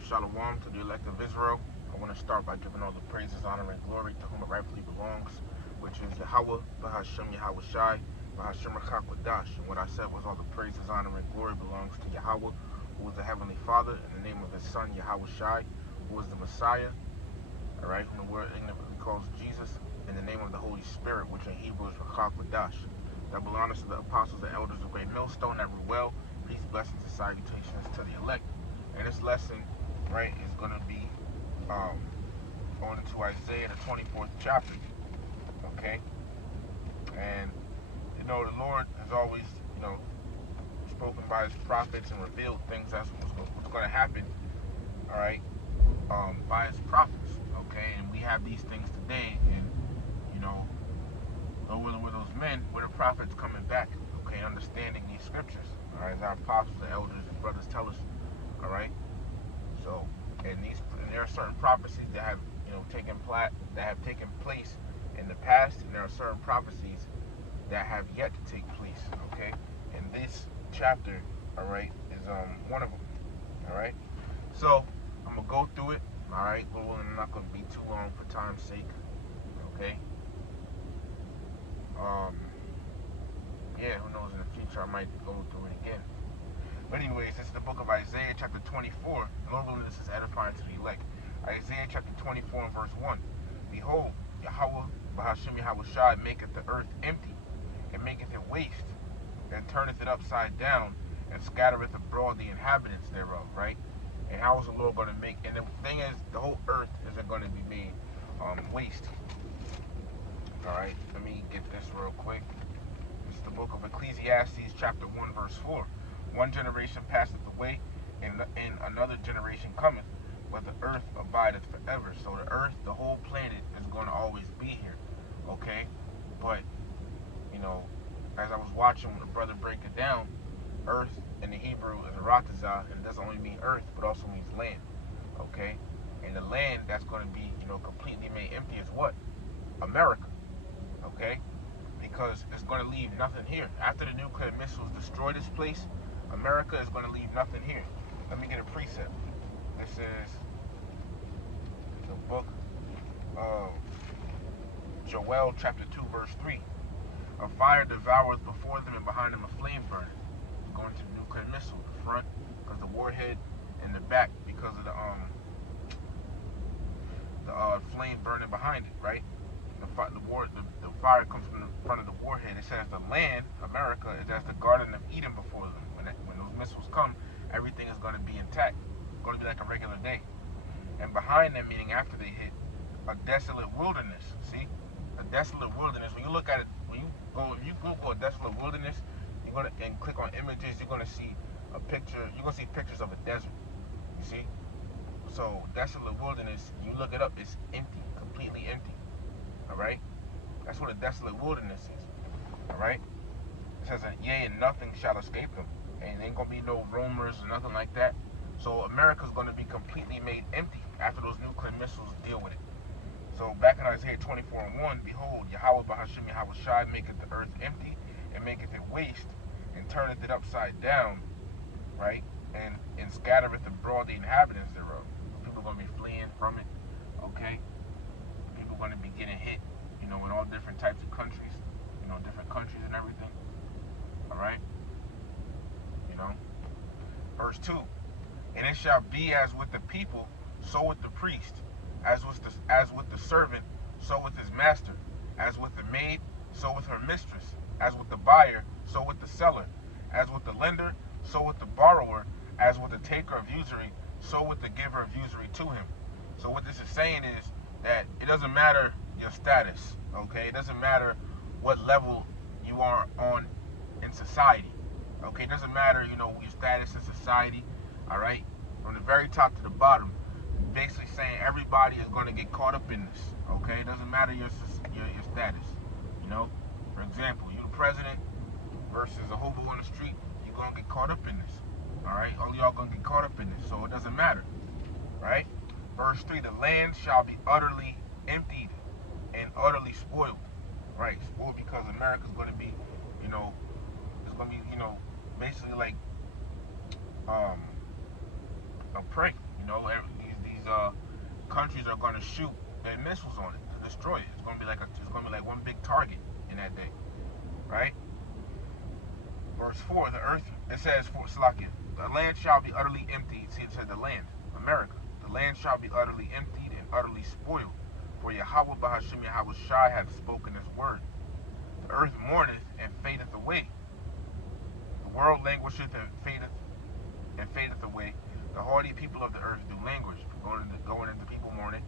Shalom to the elect of Israel. I want to start by giving all the praises, honor, and glory to whom it rightfully belongs, which is Yahweh, Bahashem Yahweh Shai, Bahashem Rachak. And what I said was all the praises, honor, and glory belongs to Yahweh, who is the Heavenly Father, in the name of His Son, Yahweh Shai, who is the Messiah, all right, whom the word ignorantly calls Jesus, in the name of the Holy Spirit, which in Hebrew is Rachak. Double honors to the apostles and elders of Great Millstone that rule well. Peace, blessings, and salutations to the elect. And this lesson, right, is going to be going into Isaiah, the 24th chapter, okay? And, the Lord has always, spoken by His prophets and revealed things that's what's going to happen, all right, by His prophets, okay? And we have these things today, and, where those men, where the prophets coming back, okay, understanding these scriptures, all right, as our apostles and elders and brothers tell us, all right? So, and there are certain prophecies that have, taken place in the past, and there are certain prophecies that have yet to take place. Okay, and this chapter, all right, is one of them. All right, so I'm gonna go through it. All right, I'm not gonna be too long for time's sake. Okay. Yeah, who knows, in the future I might go through it again. But anyways, this is the book of Isaiah chapter 24. Normally this is edifying to the elect. Isaiah chapter 24 and verse 1. Behold, Yahweh, Bahashem Yahweh Shai, maketh the earth empty, and maketh it waste, and turneth it upside down, and scattereth abroad the inhabitants thereof, right? And how is the Lord going to make, and the thing is, the whole earth isn't going to be made waste. Alright, let me get this real quick. This is the book of Ecclesiastes chapter 1 verse 4. One generation passeth away, and another generation cometh, but the earth abideth forever. So the earth, the whole planet, is going to always be here, okay? But, as I was watching when the brother break it down, earth in the Hebrew is Ratazah, and it doesn't only mean earth, but also means land, okay? And the land that's going to be, completely made empty is what? America, okay? Because it's going to leave nothing here. After the nuclear missiles destroy this place, America is going to leave nothing here. Let me get a precept. This is the book of Joel chapter 2 verse 3. A fire devoureth before them, and behind them a flame burneth. Going to the nuclear missile, the front because the warhead, and the back because of the flame burning behind it, right? The fire comes from the front of the warhead. It says the land, America, is as the Garden of Eden before them. When those missiles come, everything is going to be intact. It's going to be like a regular day. And behind them, meaning after they hit, a desolate wilderness. See? A desolate wilderness. When you look at it, if you Google a desolate wilderness, and click on images, you're going to see a picture. You're going to see pictures of a desert. You see? So, desolate wilderness, you look it up, it's empty, completely empty. Alright? That's what a desolate wilderness is. Alright? It says that, yea, and nothing shall escape them. And there ain't going to be no rumors or nothing like that. So America's going to be completely made empty after those nuclear missiles deal with it. So back in Isaiah 24 and 1, behold, Yahweh Bahashem Yahweh Shai maketh the earth empty, and maketh it waste, and turneth it upside down, right? And scattereth abroad the inhabitants thereof. People are going to be fleeing from it, okay? People are going to be getting hit, in all different types of countries, different countries and everything, all right? Verse 2, and it shall be as with the people, so with the priest, as with the servant, so with his master, as with the maid, so with her mistress, as with the buyer, so with the seller, as with the lender, so with the borrower, as with the taker of usury, so with the giver of usury to him. So what this is saying is that it doesn't matter your status, okay? It doesn't matter what level you are on in society, okay? It doesn't matter, your status in society, all right? From the very top to the bottom, basically saying everybody is going to get caught up in this, okay? It doesn't matter your status, For example, you're the president versus a hobo on the street, you're going to get caught up in this, all right? All y'all going to get caught up in this, so it doesn't matter, right? Verse 3, the land shall be utterly emptied and utterly spoiled, right? Spoiled because America's going to be, it's going to be, basically like a prey. countries are going to shoot their missiles on it to destroy it. It's going to be like one big target in that day, right? Verse 4, the earth, it says, for Salakia, the land shall be utterly emptied. See, it said the land, America. The land shall be utterly emptied and utterly spoiled. For Yahweh Bahashim Yahweh Shai hath spoken his word. The earth mourneth and fadeth away. The world languisheth and fadeth away. The haughty people of the earth do languish, going into people mourning.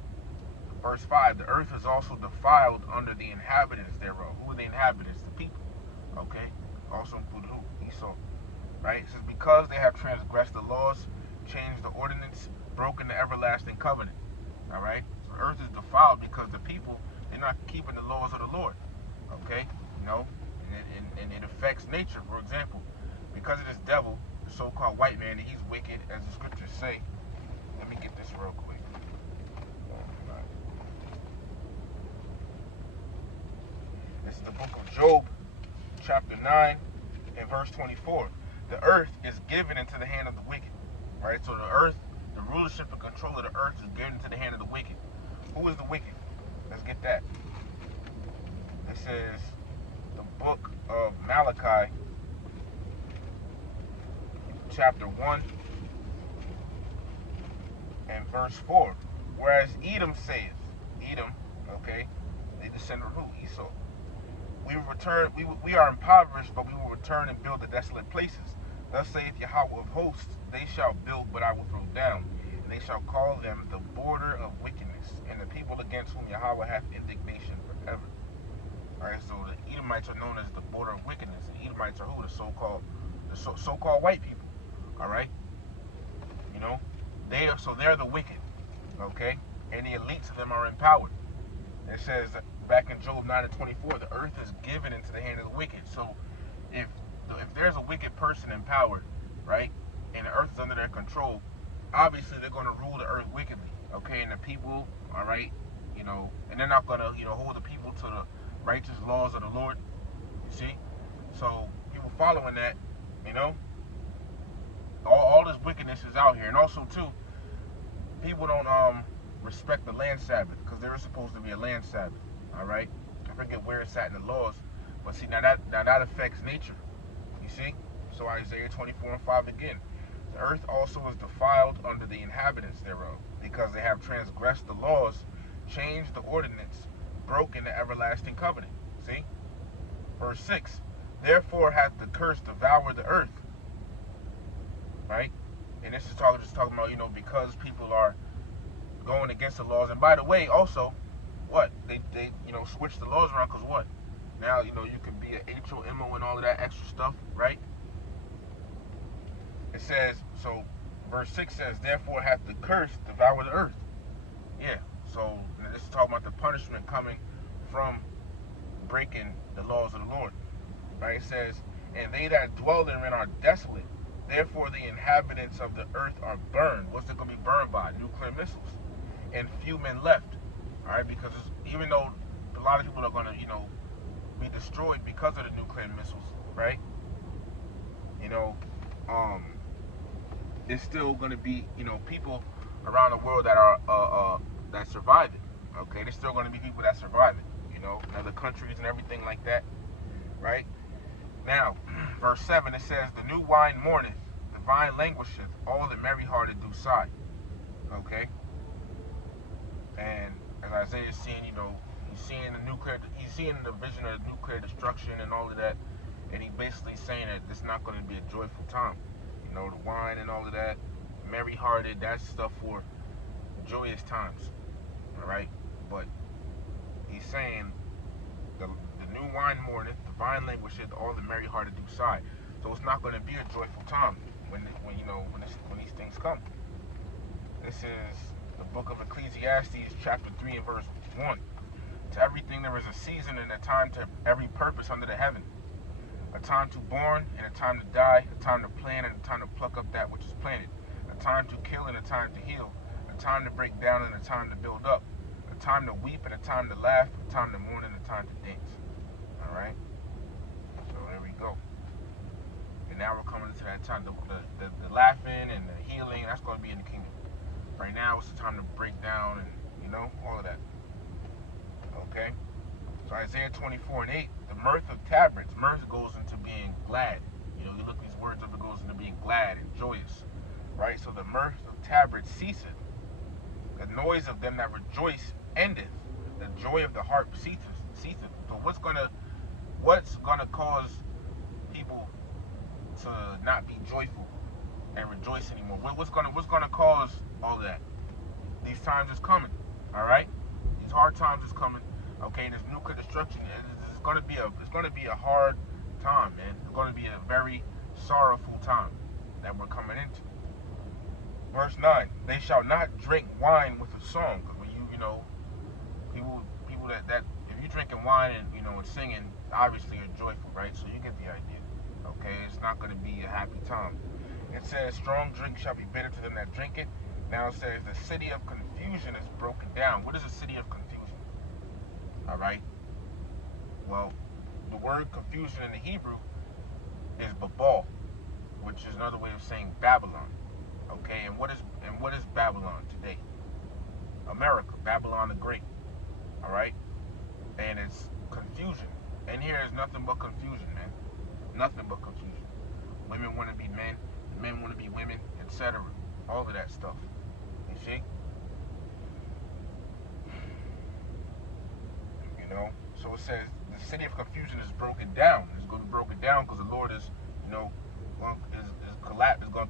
Verse 5, the earth is also defiled under the inhabitants thereof. Who are the inhabitants? The people. Okay? Also included who? Esau. Right? It says, because they have transgressed the laws, changed the ordinance, broken the everlasting covenant. Alright? So the earth is defiled because the people, they're not keeping the laws of the Lord. Okay? You know? And it affects nature, for example. Because of this devil, the so-called white man, and he's wicked, as the scriptures say. Let me get this real quick. This is the book of Job, chapter 9, and verse 24. The earth is given into the hand of the wicked. Right? So the earth, the rulership and control of the earth is given into the hand of the wicked. Who is the wicked? Let's get that. It says, the book of Malachi, chapter 1, and verse 4. Whereas Edom saith, Edom, okay, they descended of who? Esau. We are impoverished, but we will return and build the desolate places. Thus saith Yahweh of hosts, they shall build, but I will throw down. And they shall call them the border of wickedness, and the people against whom Yahweh hath indignation forever. Alright, so the Edomites are known as the border of wickedness. The Edomites are who? The so-called white people. Alright? You know? They're the wicked. Okay? And the elites of them are empowered. It says back in Job 9 and 24, the earth is given into the hand of the wicked. So if there's a wicked person in power, right, and the earth is under their control, obviously they're going to rule the earth wickedly. Okay, and the people, all right, you know, and they're not going to, you know, hold the people to the righteous laws of the Lord. You see? So people following that, you know, all this wickedness is out here. And also too, people don't respect the land Sabbath, because there is supposed to be a land Sabbath. All right, I forget where it's at in the laws, but see, now that affects nature. You see? So Isaiah 24 and 5 again. The earth also is defiled under the inhabitants thereof, because they have transgressed the laws, changed the ordinance, broken the everlasting covenant. See? Verse 6. Therefore hath the curse devoured the earth. Right? And this is just talking about, you know, because people are going against the laws. And by the way, also, what? They you know, switch the laws around, because what? Now, you know, you can be an HOMO and all of that extra stuff, right? It says, so verse 6 says, therefore hath the curse devoured the earth. Yeah, so this is talking about the punishment coming from breaking the laws of the Lord. Right? It says, and they that dwell therein are desolate. Therefore the inhabitants of the earth are burned. What's it going to be burned by? Nuclear missiles. And few men left. Alright, because even though a lot of people are going to, you know, be destroyed because of the nuclear missiles, right? You know, it's still going to be, you know, people around the world that are that survive it. Okay, there's still going to be people that survive it, you know, in other countries and everything like that, right? Now, verse 7, it says, the new wine mourneth, the vine languisheth, all the merry-hearted do sigh. Okay? And as Isaiah is seeing, you know, he's seeing the vision of nuclear destruction and all of that, and he basically saying that it's not going to be a joyful time. You know, the wine and all of that, merry-hearted, that's stuff for joyous times. Alright? But he's saying the new wine mourneth, the vine languisheth, all the merry-hearted do sigh. So it's not going to be a joyful time when these things come. This is the book of Ecclesiastes, chapter 3 and verse 1. To everything there is a season and a time to every purpose under the heaven. A time to born and a time to die, a time to plant and a time to pluck up that which is planted. A time to kill and a time to heal. A time to break down and a time to build up. A time to weep and a time to laugh. A time to mourn and a time to dance. Alright? So there we go. And now we're coming into that time. The laughing and the healing, that's going to be in the kingdom. Right now it's the time to break down and know, all of that. Okay? So Isaiah 24 and 8, the mirth of tabrets. Mirth goes into being glad. You know, you look these words up, it goes into being glad and joyous. Right? So the mirth of tabrets ceaseth. The noise of them that rejoice endeth. The joy of the harp ceaseth. So what's gonna cause people to not be joyful and rejoice anymore? What's gonna cause all of that? These times is coming. All right? These hard times is coming. Okay, there's nuclear destruction. It's gonna be a hard time, man. It's gonna be a very sorrowful time that we're coming into. Verse 9, they shall not drink wine with a song. Because when you know, people that if you're drinking wine and, and singing, obviously you're joyful, right? So you get the idea. Okay, it's not going to be a happy time. It says, strong drink shall be bitter to them that drink it. Now it says, the city of confusion is broken down. What is a city of confusion? All right. Well, the word confusion in the Hebrew is Babal, which is another way of saying Babylon. Okay, and what is Babylon today? America, Babylon the Great. All right, and it's confusion. And here is nothing but confusion, man. Nothing but confusion. Women want to be men want to be women, etc. All of that stuff. You see? You know. So it says the city of confusion is broken down. It's going to be broken down because the Lord is, is going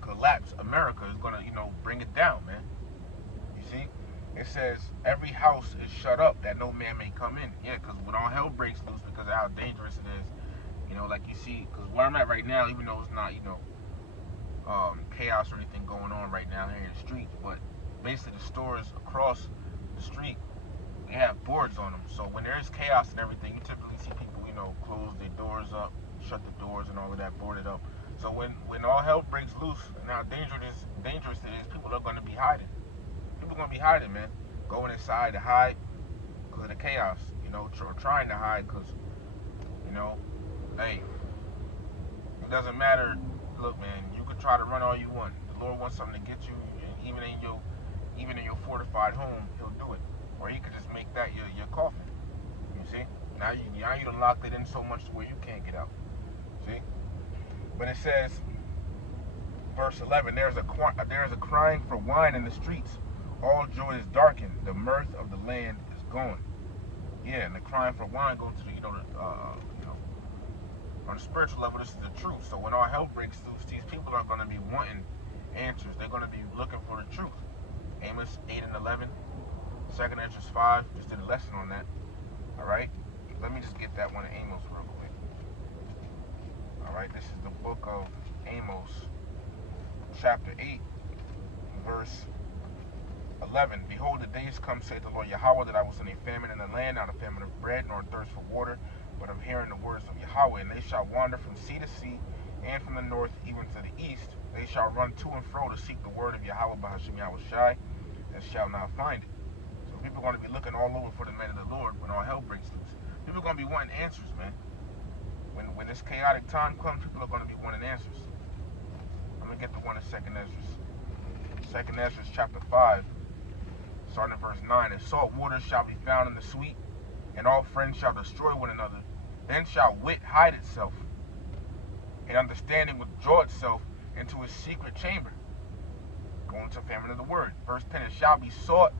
to collapse America. Is going to, bring it down, man. You see? It says every house is shut up that no man may come in. Yeah, because when all hell breaks loose because of how dangerous it is, like you see, because where I'm at right now, even though it's not, chaos or anything going on right now here in the streets, but basically the stores across the street, they have boards on them. So when there is chaos and everything, you typically see people, close their doors up, shut the doors and all of that, board it up. So when all hell breaks loose and how dangerous it is, people are going to be hiding. People are going to be hiding, man. Going inside to hide because of the chaos, or trying to hide because, hey, it doesn't matter. Look, man, you can try to run all you want. The Lord wants something to get you, and even in your fortified home, He'll do it. Or He could just make that your coffin. You see? Now you done locked it in so much to where you can't get out. See? But it says, verse 11, there is a crying for wine in the streets. All joy is darkened. The mirth of the land is gone. Yeah, and the crying for wine goes to the, on a spiritual level, this is the truth. So when all hell breaks loose, these people are going to be wanting answers. They're going to be looking for the truth. Amos 8 and 11, 2nd Ezra 5, just did a lesson on that. All right? Let me just get that one in Amos real quick. All right, this is the book of Amos, chapter 8, verse 11. Behold, the days come, saith the Lord Yahweh, that I will send a famine in the land, not a famine of bread, nor a thirst for water, but of hearing the words of Yahweh. And they shall wander from sea to sea, and from the north even to the east. They shall run to and fro to seek the word of Yahweh by Hashem Yahweh Shai, and shall not find it. So people are going to be looking all over for the men of the Lord when all hell breaks loose. People are going to be wanting answers, man. When this chaotic time comes, people are going to be wanting answers. I'm going to get the one in 2nd Ezra. 2nd Ezra chapter 5, starting at verse 9. And salt water shall be found in the sweet, and all friends shall destroy one another. Then shall wit hide itself, and understanding withdraw itself into his secret chamber. Going to famine of the word. Verse 10, it shall be sought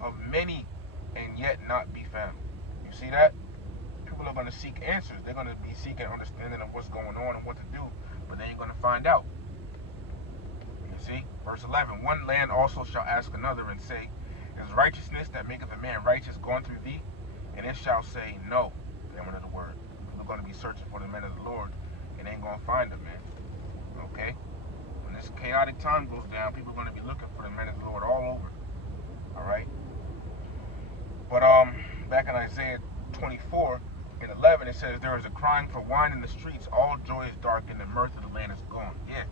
of many, and yet not be found. You see that? People are going to seek answers. They're going to be seeking understanding of what's going on and what to do, but then you're going to find out. You see? Verse 11, one land also shall ask another and say, is righteousness that maketh a man righteous gone through thee? And it shall say, no. Famine of the word. People are going to be searching for the men of the Lord, and ain't going to find them, man. Okay? When this chaotic time goes down, people are going to be looking for the men of the Lord all over. All right? But back in Isaiah 24 and 11, it says, there is a crying for wine in the streets. All joy is darkened, the mirth of the land is gone. Yeah.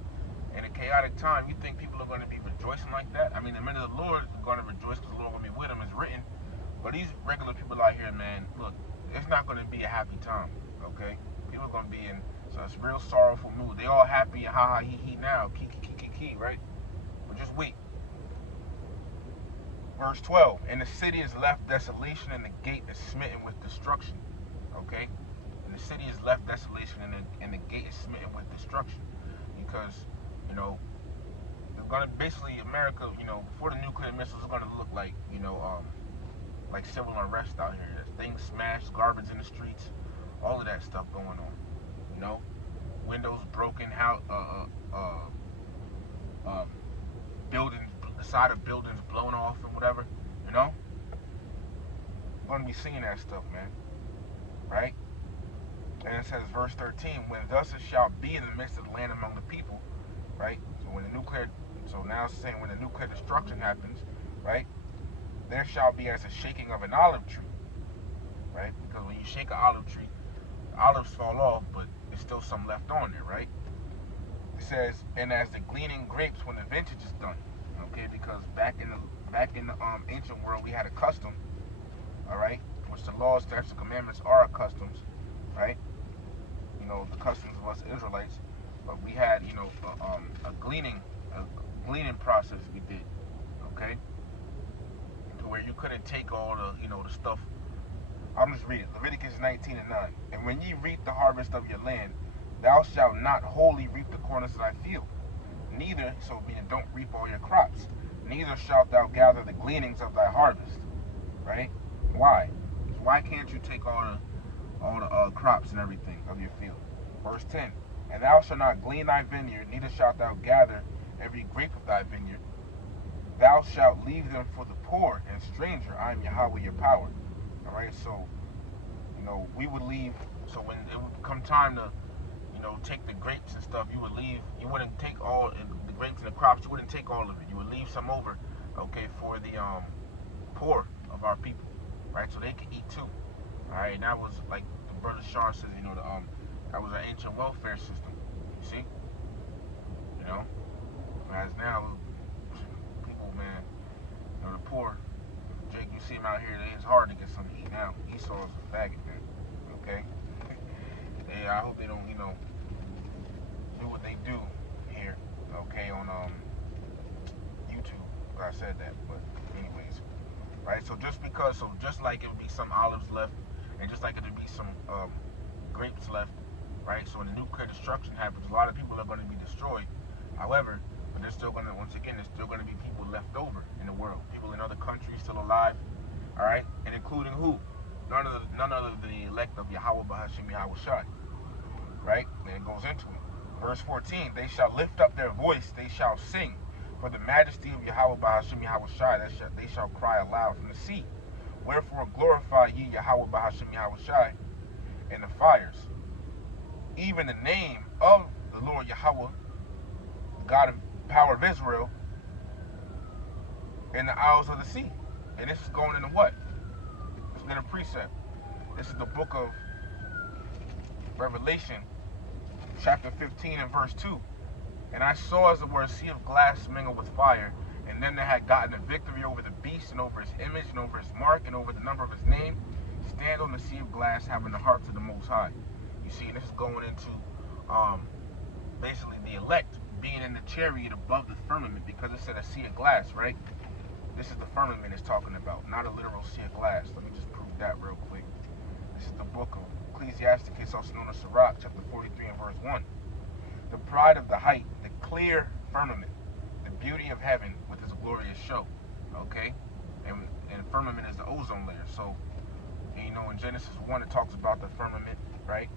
In a chaotic time, you think people are going to be rejoicing like that? I mean, the men of the Lord are going to rejoice because the Lord will be with them, is written. But these regular people out here, man, look, it's not going to be a happy time, okay? People are going to be in a real sorrowful mood. They all happy and ha-ha, he now, ki, right? But just wait. Verse 12, and the city is left desolation, and the gate is smitten with destruction. Okay? And the city is left desolation, and the gate is smitten with destruction. Because, you know, they're gonna basically America, you know, before the nuclear missiles is gonna look like, you know, like civil unrest out here. There's things smashed, garbage in the streets, all of that stuff going on. You know, windows broken, buildings, the side of buildings blown off and whatever. You know, we're gonna be seeing that stuff, man. Right? And it says, verse 13, when thus it shall be in the midst of the land among the people, right? So now it's saying when the nuclear destruction happens, right? There shall be as a shaking of an olive tree, right? Because when you shake an olive tree, olives fall off, but there's still some left on there, right? It says, and as the gleaning grapes when the vintage is done, okay? Because back in the ancient world, we had a custom, all right, which the laws, statutes, and commandments are customs, right? You know, the customs of us Israelites, but we had, you know, a gleaning process we did, okay? To where you couldn't take all the, you know, the stuff. I'm just reading Leviticus 19:9. And when ye reap the harvest of your land, thou shalt not wholly reap the corners of thy field, neither, so meaning don't reap all your crops, neither shalt thou gather the gleanings of thy harvest, right? Why? Why can't you take all the crops and everything of your field? Verse 10, and thou shalt not glean thy vineyard, neither shalt thou gather every grape of thy vineyard. Thou shalt leave them for the poor and stranger. I am Yahweh your power. All right, so, you know, we would leave. So when it would come time to, you know, take the grapes and stuff, you would leave. You wouldn't take all the grapes and the crops. You wouldn't take all of it. You would leave some over, okay, for the poor of our people, right? So they could eat too. All right, and that was like the brother Sean says. You know, that was an ancient welfare system. You see, you know, as now. Man, you know, the poor, Jake, you see him out here, it's hard to get something to eat now. Esau's a faggot, man. Okay? Yeah, I hope they don't, you know, do what they do here, okay, on YouTube. I said that, but anyways. Right, so just like it would be some olives left, and just like it would be some grapes left, right? So when the nuclear destruction happens, a lot of people are going to be destroyed. However, but there's still going to, once again, there's still going to be people left over in the world. People in other countries still alive, all right? And including who? None other than the elect of Yahweh Bahashim Yahweh Shai, right? And it goes into it. Verse 14, they shall lift up their voice, they shall sing. For the majesty of Yahweh Bahashim Yahweh Shai, they shall cry aloud from the sea. Wherefore glorify ye Yahweh Bahashim Yahweh Shai in the fires. Even the name of the Lord Yahweh, God of power of Israel, in the isles of the sea. And this is going into what? It's been a precept. This is the book of Revelation, chapter 15 and verse 2. And I saw, as it were, a sea of glass mingled with fire, and them that had gotten a victory over the beast, and over his image, and over his mark, and over the number of his name, stand on the sea of glass, having the hearts of the Most High. You see, and this is going into basically the elect being in the chariot above the firmament, because it said a sea of glass, right? This is the firmament it's talking about, not a literal sea of glass. Let me just prove that real quick. This is the book of Ecclesiasticus, also known as Sirach, chapter 43 and verse 1. The pride of the height, the clear firmament, the beauty of heaven with its glorious show, okay? And firmament is the ozone layer. So, you know, in Genesis 1, it talks about the firmament, right?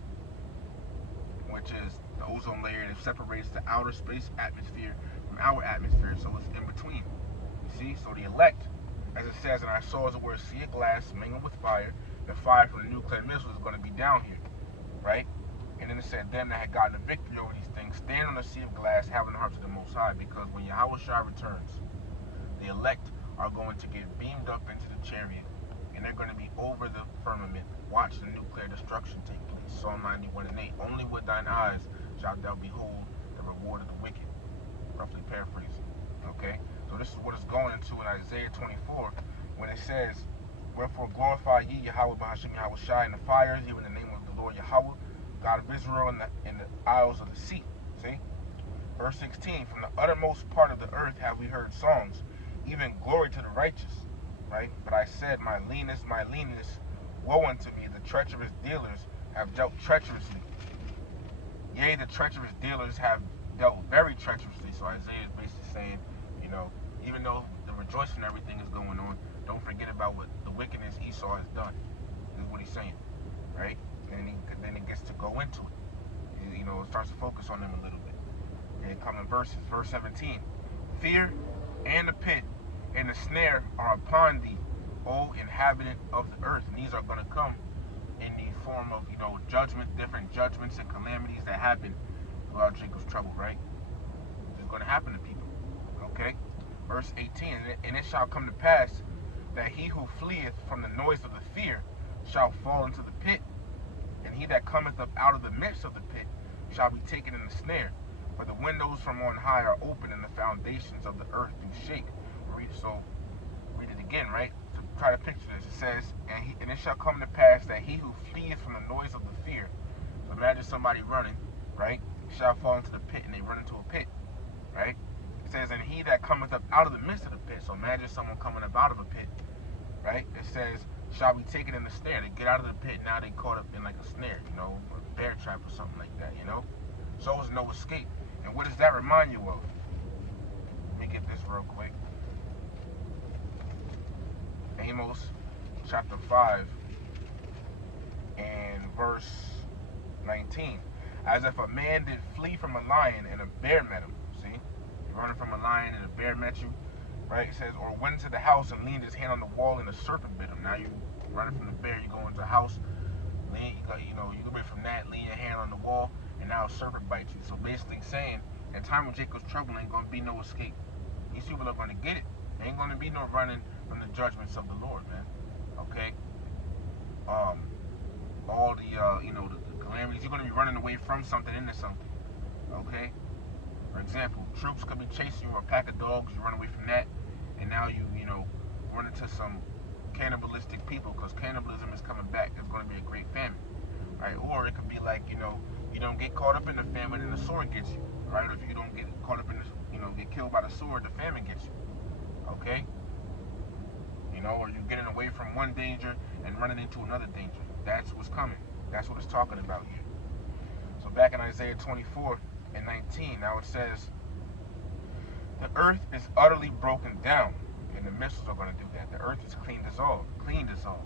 Which is the ozone layer that separates the outer space atmosphere from our atmosphere, so it's in between. You see, so the elect, as it says, and I saw, as it were, a sea of glass mingled with fire. The fire from the nuclear missile is going to be down here, right? And then it said, them that had gotten a victory over these things, stand on the sea of glass, having the hearts of the Most High, because when Yahweh Shai returns, the elect are going to get beamed up into the chariot, and they're going to be over the firmament, watch the nuclear destruction take place. Psalm 91 and 8. Only with thine eyes shalt thou behold the reward of the wicked. Roughly paraphrasing. Okay? So this is what it's going into in Isaiah 24, when it says, wherefore glorify ye Yahweh Bahashim Yahweh Shai in the fires, even in the name of the Lord Yahweh, God of Israel, in the isles of the sea. See? Verse 16, from the uttermost part of the earth have we heard songs, even glory to the righteous. right? But I said, my leanness, woe unto me, the treacherous dealers have dealt treacherously. Yea, the treacherous dealers have dealt very treacherously. So Isaiah is basically saying, you know, even though the rejoicing and everything is going on, don't forget about what the wickedness Esau has done, is what he's saying, right? And then it gets to go into it. You know, it starts to focus on them a little bit. And come in verses. Verse 17. Fear and the pit and the snare are upon thee, O inhabitant of the earth. And these are going to come in the form of, you know, judgment, different judgments and calamities that happen throughout Jacob's trouble, right? It's going to happen to people, okay? Verse 18, and it shall come to pass that he who fleeth from the noise of the fear shall fall into the pit, and he that cometh up out of the midst of the pit shall be taken in the snare. For the windows from on high are open, and the foundations of the earth do shake. So, read it again, right? To try to picture this. It says, and it shall come to pass that he who fleeth from the noise of the fear, so imagine somebody running, right, shall fall into the pit, and they run into a pit, right? It says, and he that cometh up out of the midst of the pit, so imagine someone coming up out of a pit, right? It says, shall be taken in the snare. They get out of the pit, now they caught up in like a snare, you know, a bear trap or something like that, you know? So there's no escape. And what does that remind you of? Let me get this real quick. Amos chapter 5 and verse 19. As if a man did flee from a lion and a bear met him. See? You're running from a lion and a bear met you. Right? It says, or went into the house and leaned his hand on the wall and a serpent bit him. Now you running from the bear, you go into the house, you go away from that, lean your hand on the wall, and now a serpent bites you. So basically saying, in time of Jacob's trouble ain't going to be no escape. These people are going to get it. There ain't going to be no running from the judgments of the Lord, man. Okay? All the, the calamities, you're going to be running away from something into something. Okay? For example, troops could be chasing you, or a pack of dogs, you run away from that, and now you run into some cannibalistic people, because cannibalism is coming back. There's going to be a great famine, right? Or it could be like, you don't get caught up in the famine and the sword gets you, right? Or if you don't get caught up in the, get killed by the sword, the famine gets you, okay? Or you're getting away from one danger and running into another danger. That's what's coming. That's what it's talking about here. So back in Isaiah 24 and 19, now it says, the earth is utterly broken down, and the missiles are going to do that. The earth is clean dissolved. All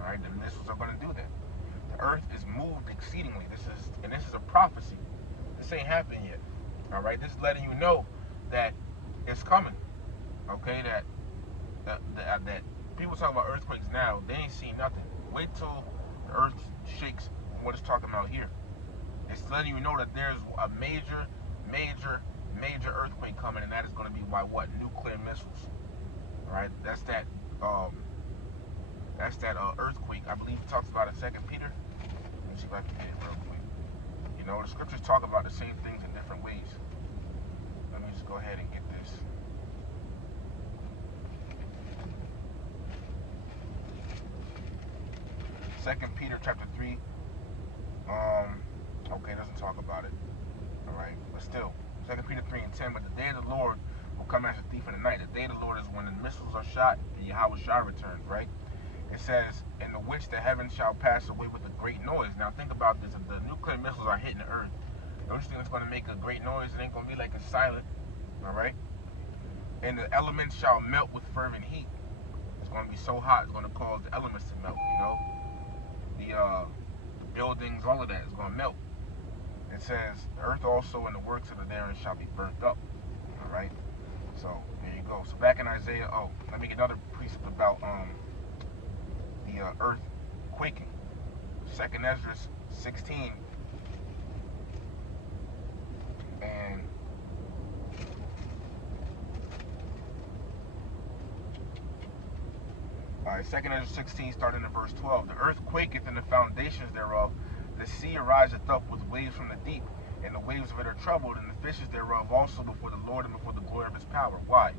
right, the missiles are going to do that. The earth is moved exceedingly. This is a prophecy. This ain't happened yet. All right, this is letting you know that it's coming. Okay, that people talk about earthquakes now, they ain't seen nothing. Wait till the earth shakes what it's talking about here. It's letting you know that there's a major earthquake coming, and that is going to be by what? Nuclear missiles. Alright, that's that earthquake. I believe it talks about in 2 Peter. Let me see if I can get it real quick. The scriptures talk about the same things in different ways. Let me just go ahead and get this. 2 Peter chapter 3, okay, it doesn't talk about it, alright, but still, 2 Peter 3 and 10, but the day of the Lord will come as a thief in the night. The day of the Lord is when the missiles are shot and Yahweh Shah returns, right? It says, in the which the heavens shall pass away with a great noise. Now think about this, if the nuclear missiles are hitting the earth, don't you think it's going to make a great noise? It ain't going to be like it's silent, alright? And the elements shall melt with fervent heat. It's going to be so hot, it's going to cause the elements to melt, the buildings, all of that is going to melt. It says, the earth also and the works of the therein shall be burnt up. Alright? So, there you go. So, back in Isaiah, let me get another precept about the earth quaking. 2nd Ezra 16 and Alright, 2nd Ezra 16, starting in verse 12. The earth quaketh and the foundations thereof. The sea ariseth up with waves from the deep, and the waves of it are troubled, and the fishes thereof also before the Lord and before the glory of his power. Why?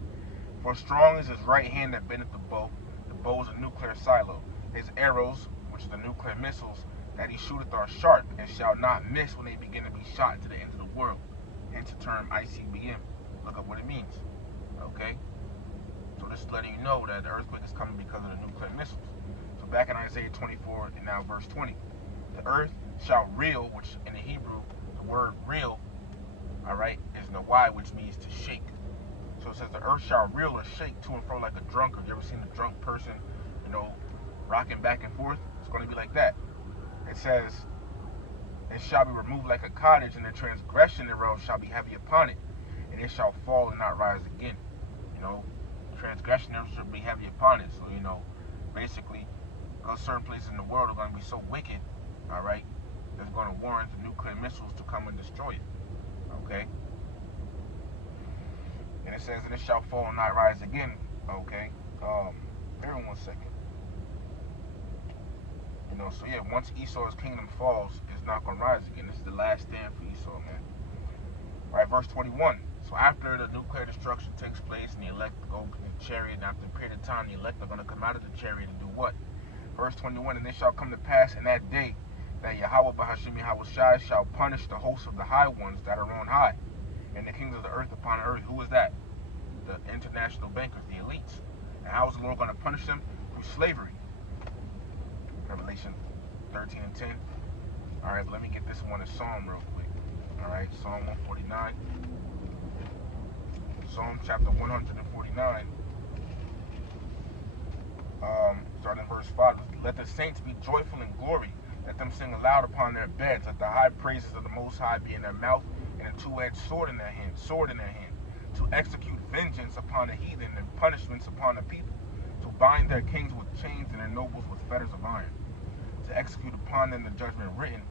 For strong is his right hand that bendeth the bow is a nuclear silo. His arrows, which are the nuclear missiles, that he shooteth are sharp, and shall not miss when they begin to be shot into the end of the world. Hence the term ICBM. Look up what it means. Okay? So just letting you know that the earthquake is coming because of the nuclear missiles. So back in Isaiah 24 and now verse 20, the earth shall reel, which in the Hebrew, the word reel, all right, is nawai, which means to shake. So it says the earth shall reel or shake to and fro like a drunkard. You ever seen a drunk person, rocking back and forth? It's going to be like that. It says, it shall be removed like a cottage, and the transgression thereof shall be heavy upon it, and it shall fall and not rise again. Transgression thereof shall be heavy upon it. So, basically, because certain places in the world are going to be so wicked, all right, that's going to warrant the nuclear missiles to come and destroy it. Okay? And it says, and it shall fall and not rise again. Okay? Bear with 1 second. So yeah, once Esau's kingdom falls, it's not going to rise again. This is the last stand for Esau, man. All right, verse 21. So after the nuclear destruction takes place and the elect go in the chariot, and after a period of time, the elect are going to come out of the chariot and do what? Verse 21, and it shall come to pass in that day that Yahweh Bahashim Yahweh Shai shall punish the hosts of the high ones that are on high, and the kings of the earth upon earth. Who is that? The international bankers, the elites. And how is the Lord going to punish them? Through slavery. Revelation 13 and 10. All right, but let me get this one in Psalm real quick. All right, Psalm 149. Psalm chapter 149. Starting in verse 5. Let the saints be joyful in glory. Let them sing aloud upon their beds. Let the high praises of the Most High be in their mouth, and a two-edged sword in their hand. To execute vengeance upon the heathen and punishments upon the people. To bind their kings with chains and their nobles with fetters of iron. To execute upon them the judgment written.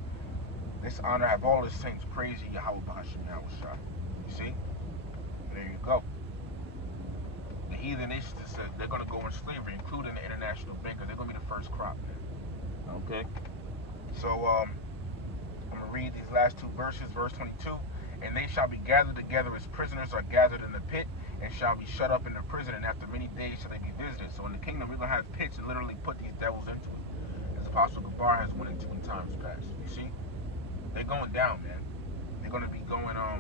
This honor have all the saints. Praise ye Yahweh Bahashim Yahweh Shai. You see? There you go. The heathen nations, they're going to go in slavery, including the international bankers. They're going to be the first crop. Okay? So, I'm going to read these last two verses. Verse 22. And they shall be gathered together as prisoners are gathered in the pit, and shall be shut up in the prison, and after many days shall they be visited. So in the kingdom, we're going to have pits and literally put these devils into it, as Apostle Gabar has went into in times past. You see? They're going down, man. They're going to be going all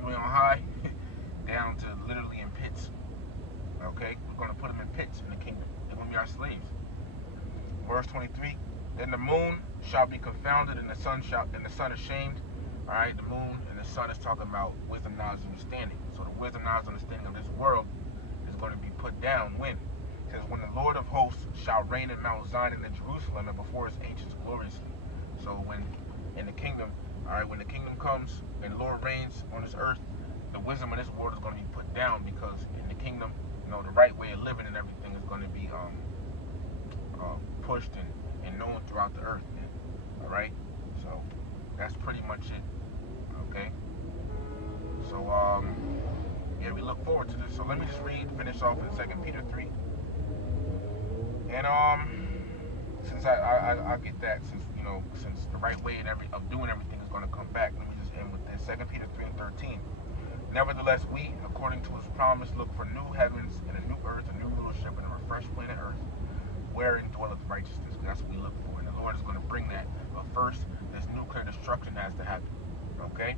the way on high, down to literally in pits. Okay? We're going to put them in pits in the kingdom. They're going to be our slaves. Verse 23, then the moon shall be confounded, and the sun ashamed. All right, the moon and the sun is talking about wisdom, knowledge, and understanding. So the wisdom, knowledge, and understanding of this world is going to be put down when? It says, when the Lord of hosts shall reign in Mount Zion and in Jerusalem and before his ancients gloriously. So when in the kingdom, all right, when the kingdom comes and the Lord reigns on this earth, the wisdom of this world is going to be put down, because in the kingdom, the right way of living and everything is going to be pushed and known throughout the earth, man. All right? So that's pretty much it. Okay, so yeah, we look forward to this. So let me just finish off in 2 Peter 3, and since I get that, since the right way of doing everything is going to come back, let me just end with this. 2 Peter 3 and 13. Nevertheless, we, according to his promise, look for new heavens and a new earth, a new rulership, and a refreshed planet earth, wherein dwelleth righteousness. That's what we look for, and the Lord is going to bring that. But first, this nuclear destruction has to happen. Okay?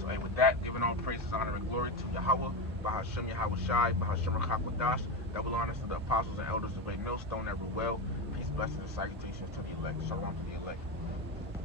So, hey, with that, giving all praises, honor, and glory to Yahweh, Bahashim Yahweh Shai, Bahashim Rachakwadash, double honors to the apostles and elders of Great Millstone that rule well. Peace, blessings, and salutations to the elect. Shalom to the elect.